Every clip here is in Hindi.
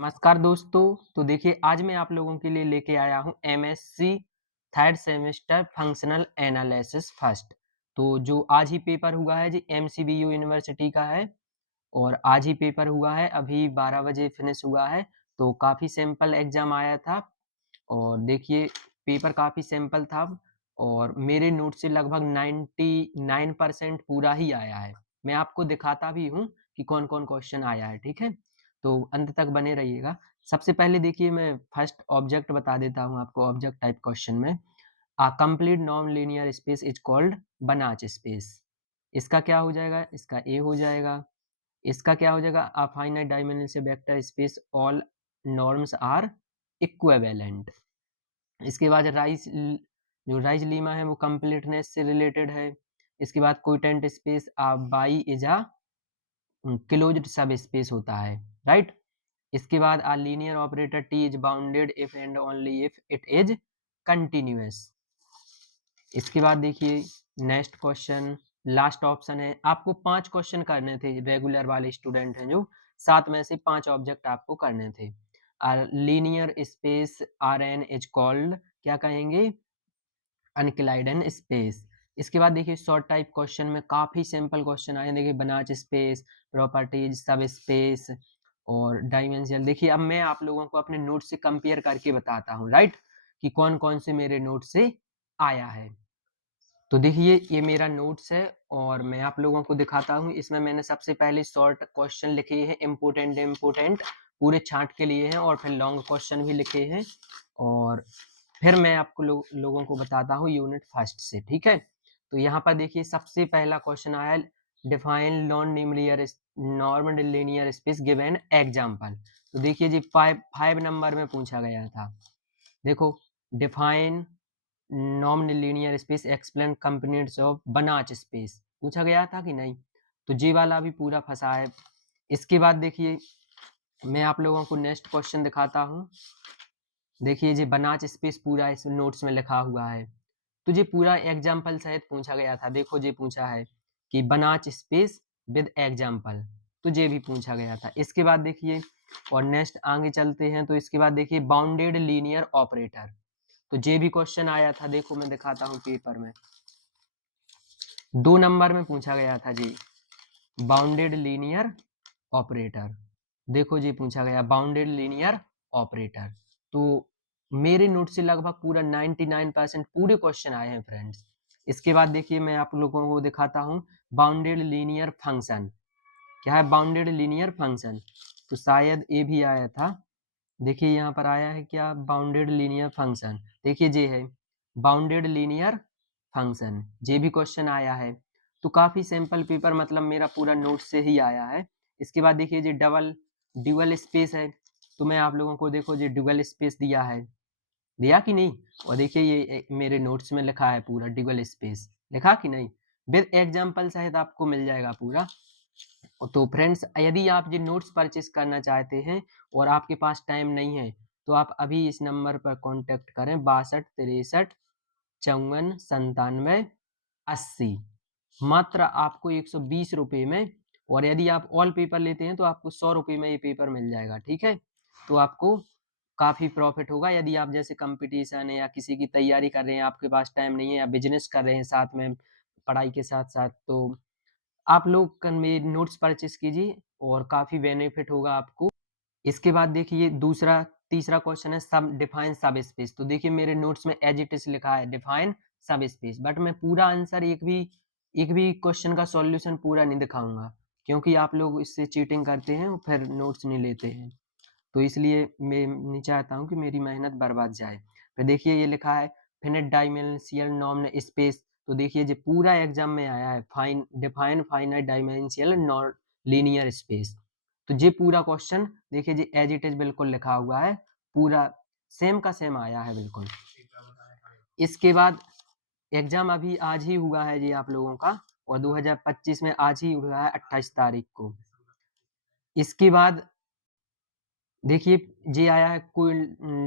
नमस्कार दोस्तों। तो देखिए आज मैं आप लोगों के लिए लेके आया हूँ MSc third semester functional analysis first. तो जो आज ही पेपर हुआ है जी एमसीबीयू यूनिवर्सिटी का है और आज ही पेपर हुआ है, अभी 12 बजे फिनिश हुआ है। तो काफ़ी सिंपल एग्ज़ाम आया था और देखिए पेपर काफ़ी सिंपल था और मेरे नोट से लगभग 99% पूरा ही आया है। मैं आपको दिखाता भी हूँ कि कौन-कौन क्वेश्चन आया है, ठीक है? तो अंत तक बने रहिएगा। सबसे पहले देखिए मैं फर्स्ट ऑब्जेक्ट बता देता हूँ आपको ऑब्जेक्ट टाइप क्वेश्चन में। A complete non linear space is called बनाच space. इसका क्या हो जाएगा? इसका ए हो जाएगा। इसका क्या हो जाएगा? A finite dimensional vector space all norms are equivalent. इसके बाद जो राइज लीमा है वो कंप्लीटनेस से रिलेटेड है। इसके बाद quotient space by is a closed सब स्पेस होता है, राइट? इसके बाद a linear operator T is bounded if and only if it is continuous. इसके बाद देखिए नेक्स्ट क्वेश्चन लास्ट ऑप्शन है। आपको 5 क्वेश्चन करने थे, रेगुलर वाले स्टूडेंट हैं जो 7 में से 5 ऑब्जेक्ट आपको करने थे। Linear space are an is called क्या कहेंगे? अनक्लाइडन स्पेस। इसके बाद देखिए शॉर्ट टाइप क्वेश्चन में काफ़ी सिंपल क्वेश्चन आए हैं। देखिए बनाच स्पेस, प्रॉपर्टीज, सब स्पेस और डायमेंशनल। देखिए अब मैं आप लोगों को अपने नोट से कंपेयर करके बताता हूँ, राइट, कि कौन कौन से मेरे नोट से आया है। तो देखिए ये मेरा नोट्स है और मैं आप लोगों को दिखाता हूँ। इसमें मैंने सबसे पहले शॉर्ट क्वेश्चन लिखे हैं, इम्पोर्टेंट पूरे छांट के लिए हैं और फिर लॉन्ग क्वेश्चन भी लिखे हैं और फिर मैं आपको लोगों को बताता हूँ यूनिट फर्स्ट से, ठीक है? तो यहाँ पर देखिए सबसे पहला क्वेश्चन आया, define norm linear space give an example. तो देखिए जी 5 नंबर में पूछा गया था। देखो, define non linear space explain components of बनाच space पूछा गया था कि नहीं? तो जी वाला भी पूरा फंसा है। इसके बाद देखिए मैं आप लोगों को नेक्स्ट क्वेश्चन दिखाता हूँ। देखिए जी बनाच स्पेस पूरा इस नोट्स में लिखा हुआ है। तो ये पूरा एग्जाम्पल सहित पूछा गया था। देखो ये पूछा है कि बनाच स्पेस विद एग्जाम्पल, तो ये भी पूछा गया था। इसके बाद देखिए और नेक्स्ट आगे चलते हैं। तो इसके बाद देखिए बाउंडेड लीनियर ऑपरेटर, तो ये भी क्वेश्चन आया था। देखो मैं दिखाता हूँ पेपर में, 2 नंबर में पूछा गया था जी बाउंडेड लीनियर ऑपरेटर। देखो जी पूछा गया बाउंडेड लीनियर ऑपरेटर। तो मेरे नोट से लगभग पूरा 99% पूरे क्वेश्चन आए हैं फ्रेंड्स। इसके बाद देखिए मैं आप लोगों को दिखाता हूँ बाउंडेड लीनियर फंक्शन। क्या है बाउंडेड लीनियर फंक्शन? तो शायद ये भी आया था। देखिए यहाँ पर आया है क्या? Bounded linear function. देखिए ये है बाउंडेड लीनियर फंक्शन, ये भी क्वेश्चन आया है। तो काफी सिंपल पेपर, मतलब मेरा पूरा नोट से ही आया है। इसके बाद देखिए ये ड्यूअल स्पेस है। तो मैं आप लोगों को देखो ये ड्यूअल स्पेस दिया है, दिया कि नहीं? और देखिए ये मेरे नोट्स में लिखा है पूरा ड्यूअल स्पेस, लिखा कि नहीं? विद एग्जाम्पल सहित आपको मिल जाएगा पूरा। तो फ्रेंड्स यदि आप ये नोट्स परचेस करना चाहते हैं और आपके पास टाइम नहीं है तो आप अभी इस नंबर पर कांटेक्ट करें 62 63 54 97 80। मात्र आपको 120 रुपये में, और यदि आप ऑल पेपर लेते हैं तो आपको 100 रुपये में ये पेपर मिल जाएगा, ठीक है? तो आपको काफ़ी प्रॉफिट होगा। यदि आप जैसे कंपटीशन है या किसी की तैयारी कर रहे हैं, आपके पास टाइम नहीं है या बिजनेस कर रहे हैं साथ में पढ़ाई के साथ साथ, तो आप लोग मेरे नोट्स परचेस कीजिए और काफ़ी बेनिफिट होगा आपको। इसके बाद देखिए तीसरा क्वेश्चन है सब डिफाइन सब स्पेस। तो देखिए मेरे नोट्स में एज इट इज लिखा है डिफाइन सब स्पेस, बट मैं पूरा आंसर एक भी क्वेश्चन का सॉल्यूशन पूरा नहीं दिखाऊंगा क्योंकि आप लोग इससे चीटिंग करते हैं और फिर नोट्स नहीं लेते हैं। तो इसलिए मैं नहीं चाहता हूँ कि मेरी मेहनत बर्बाद जाए। फिर देखिए ये लिखा है फिनिट डायमेंशियल नॉर्म स्पेस। तो देखिए ये पूरा एग्जाम में आया है define finite dimensional non linear space. तो ये पूरा क्वेश्चन देखिए जी एज इट इज बिल्कुल लिखा हुआ है, पूरा सेम का सेम आया है बिल्कुल। इसके बाद एग्जाम अभी आज ही हुआ है जी आप लोगों का, और 2025 में आज ही हुआ है 28 तारीख को। इसके बाद देखिए ये आया है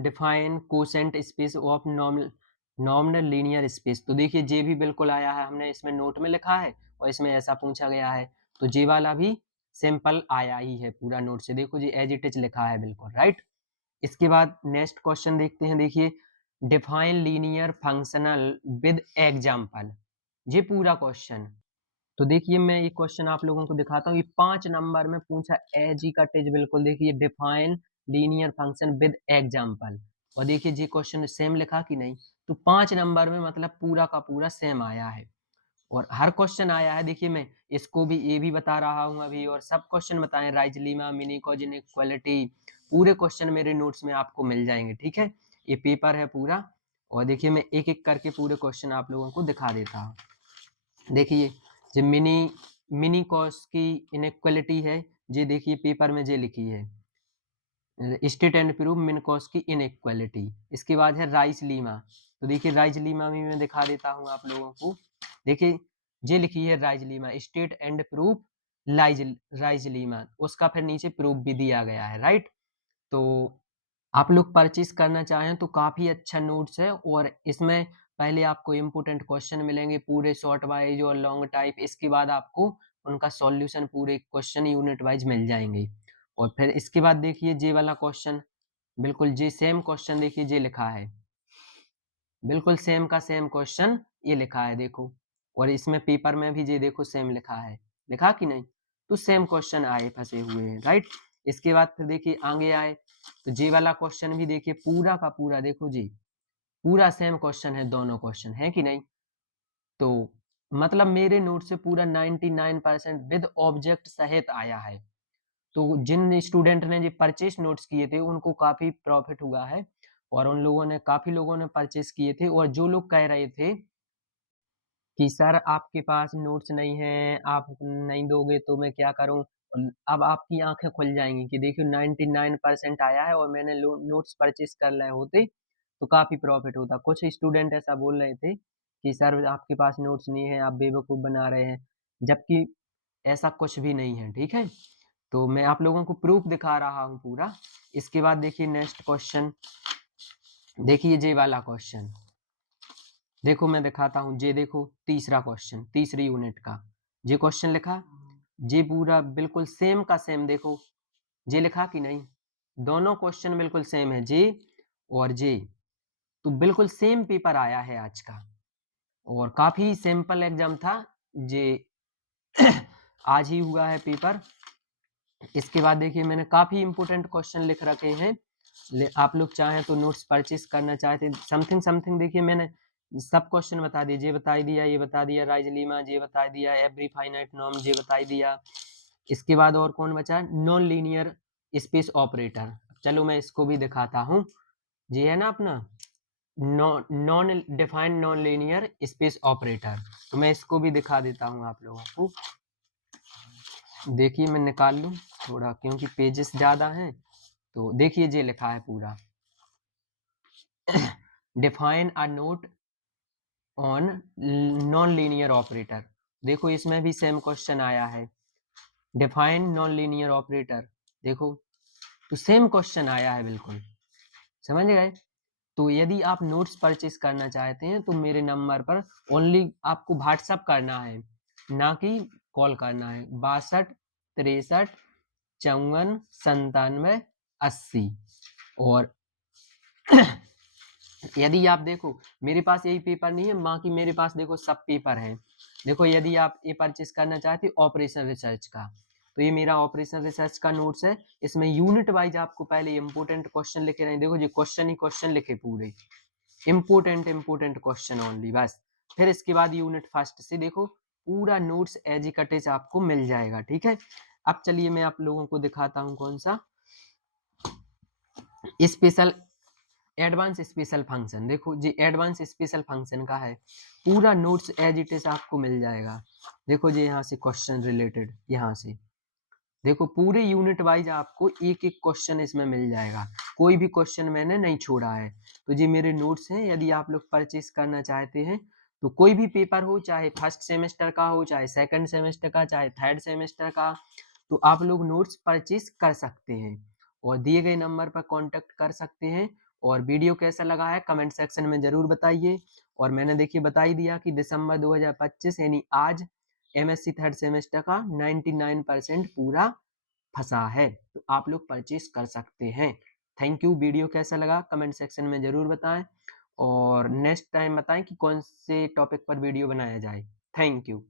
define quotient space of normal linear space. तो देखिए ये भी बिल्कुल आया है, हमने इसमें नोट में लिखा है और इसमें ऐसा पूछा गया है। तो ये वाला भी सिंपल आया ही है पूरा नोट से, देखो जी एज इट इज लिखा है बिल्कुल, राइट। इसके बाद नेक्स्ट क्वेश्चन देखते हैं, देखिए define linear functional with example, ये पूरा क्वेश्चन। तो देखिए मैं ये क्वेश्चन आप लोगों को दिखाता हूँ, ये 5 नंबर में पूछा एज ही का टेज, बिल्कुल देखिए define linear function with example, और देखिए ये क्वेश्चन सेम लिखा कि नहीं, तो 5 नंबर में मतलब पूरा का पूरा सेम आया है, और हर क्वेश्चन आया है। देखिए मैं इसको भी ये भी बता रहा हूँ अभी, और सब क्वेश्चन बताएं, राइजलीमा, मिनी कॉज इनइक्वालिटी, पूरे क्वेश्चन मेरे नोट्स में आपको मिल जाएंगे, ठीक है। ये पेपर है पूरा, और देखिए मैं एक एक करके पूरे क्वेश्चन आप लोगों को दिखा देता हूँ। देखिए जो मिनी कॉस की इनइक्वालिटी है, ये देखिए पेपर में ये लिखी है, स्टेट एंड प्रूव मिन कॉस की इनइक्वालिटी। इसके बाद है राइस लीमा, तो देखिए राइस लीमा भी मैं दिखा देता हूँ आप लोगों को। देखिए ये लिखी है rice Lima, state and proof rice Lima, उसका फिर नीचे प्रूफ भी दिया गया है, राइट। तो आप लोग परचेज करना चाहें तो काफ़ी अच्छा नोट्स है, और इसमें पहले आपको इम्पोर्टेंट क्वेश्चन मिलेंगे पूरे शॉर्ट वाइज और लॉन्ग टाइप, इसके बाद आपको उनका सॉल्यूशन पूरे क्वेश्चन यूनिट वाइज मिल जाएंगे। और फिर इसके बाद देखिए जे वाला क्वेश्चन, बिल्कुल जे सेम क्वेश्चन, देखिए जे लिखा है बिल्कुल सेम का सेम क्वेश्चन ये लिखा है, देखो। और इसमें पेपर में भी ये देखो सेम लिखा है, लिखा कि नहीं, तो सेम क्वेश्चन आए फंसे हुए हैं, राइट। इसके बाद फिर देखिए आगे आए, तो जे वाला क्वेश्चन भी देखिए पूरा का पूरा, देखो जी पूरा सेम क्वेश्चन है, दोनों क्वेश्चन है कि नहीं। तो मतलब मेरे नोट से पूरा 99% विद ऑब्जेक्ट सहित आया है। तो जिन स्टूडेंट ने जो परचेस नोट्स किए थे उनको काफ़ी प्रॉफिट हुआ है, और उन लोगों ने काफ़ी लोगों ने परचेस किए थे, और जो लोग कह रहे थे कि सर आपके पास नोट्स नहीं है, आप नहीं दोगे तो मैं क्या करूं, अब आपकी आंखें खुल जाएंगी कि देखियो 99% आया है, और मैंने नोट्स परचेस कर रहे होते तो काफ़ी प्रॉफिट होता। कुछ स्टूडेंट ऐसा बोल रहे थे कि सर आपके पास नोट्स नहीं है, आप बेवकूफ़ बना रहे हैं, जबकि ऐसा कुछ भी नहीं है, ठीक है। तो मैं आप लोगों को प्रूफ दिखा रहा हूँ पूरा। इसके बाद देखिए नेक्स्ट क्वेश्चन, देखिए जे वाला क्वेश्चन, देखो मैं दिखाता हूँ, जे देखो तीसरा क्वेश्चन, तीसरी यूनिट का जे क्वेश्चन लिखा, जे पूरा बिल्कुल सेम का सेम, देखो जे लिखा कि नहीं, दोनों क्वेश्चन बिल्कुल सेम है, जे और जे, तो बिल्कुल सेम पेपर आया है आज का, और काफी सिंपल एग्जाम था जे आज ही हुआ है पेपर। इसके बाद देखिए मैंने काफ़ी इंपॉर्टेंट क्वेश्चन लिख रखे हैं, आप लोग चाहें तो नोट्स परचेज करना चाहते हैं समथिंग समथिंग, देखिए मैंने सब क्वेश्चन बता दिए, ये बता दिया, ये बता दिया, राइज लीमा ये बता दिया, एवरी फाइनाइट नॉर्म ये बता दिया। इसके बाद और कौन बचा, नॉन लीनियर स्पेस ऑपरेटर, चलो मैं इसको भी दिखाता हूँ, ये है ना अपना non defined non linear space operator, तो मैं इसको भी दिखा देता हूँ आप लोगों को। देखिए मैं निकाल लूँ थोड़ा, क्योंकि पेजेस ज़्यादा हैं, तो देखिए ये लिखा है पूरा define a note on non linear operator, देखो इसमें भी सेम क्वेश्चन आया है, डिफाइन नॉन लीनियर ऑपरेटर, देखो तो सेम क्वेश्चन आया है बिल्कुल, समझ गए। तो यदि आप नोट्स परचेस करना चाहते हैं तो मेरे नंबर पर ओनली आपको व्हाट्सअप करना है, ना कि कॉल करना है, 62 63 54 97 80। और यदि आप देखो मेरे पास यही पेपर नहीं है, बाकी मेरे पास देखो सब पेपर हैं। देखो यदि आप ये परचेस करना चाहते हो ऑपरेशन रिसर्च का, तो ये मेरा ऑपरेशन रिसर्च का नोट्स है, इसमें यूनिट वाइज आपको पहले इंपोर्टेंट क्वेश्चन लिखे रहे, देखो ये क्वेश्चन ही क्वेश्चन लिखे पूरे, इंपोर्टेंट क्वेश्चन ओनली बस। फिर इसके बाद यूनिट फर्स्ट से देखो पूरा नोट्स एज इट इज आपको मिल जाएगा, ठीक है। अब चलिए मैं आप लोगों को दिखाता हूँ कौन सा स्पेशल एडवांस स्पेशल फंक्शन, देखो जी एडवांस स्पेशल फंक्शन का है, पूरा नोट्स एज इट इज आपको मिल जाएगा। देखो जी यहाँ से क्वेश्चन रिलेटेड, यहाँ से देखो पूरे यूनिट वाइज आपको एक एक क्वेश्चन इसमें मिल जाएगा, कोई भी क्वेश्चन मैंने नहीं छोड़ा है। तो ये मेरे नोट्स हैं, यदि आप लोग परचेस करना चाहते हैं तो कोई भी पेपर हो, चाहे फर्स्ट सेमेस्टर का हो, चाहे सेकंड सेमेस्टर का, चाहे थर्ड सेमेस्टर का, तो आप लोग नोट्स परचेस कर सकते हैं, और दिए गए नंबर पर कांटेक्ट कर सकते हैं। और वीडियो कैसा लगा है कमेंट सेक्शन में ज़रूर बताइए। और मैंने देखिए बता ही दिया कि दिसंबर 2025 यानी आज MSc थर्ड सेमेस्टर का 99% पूरा फंसा है, तो आप लोग परचेस कर सकते हैं। Thank you. वीडियो कैसा लगा कमेंट सेक्शन में ज़रूर बताएं, और नेक्स्ट टाइम बताएं कि कौन से टॉपिक पर वीडियो बनाया जाए। Thank you.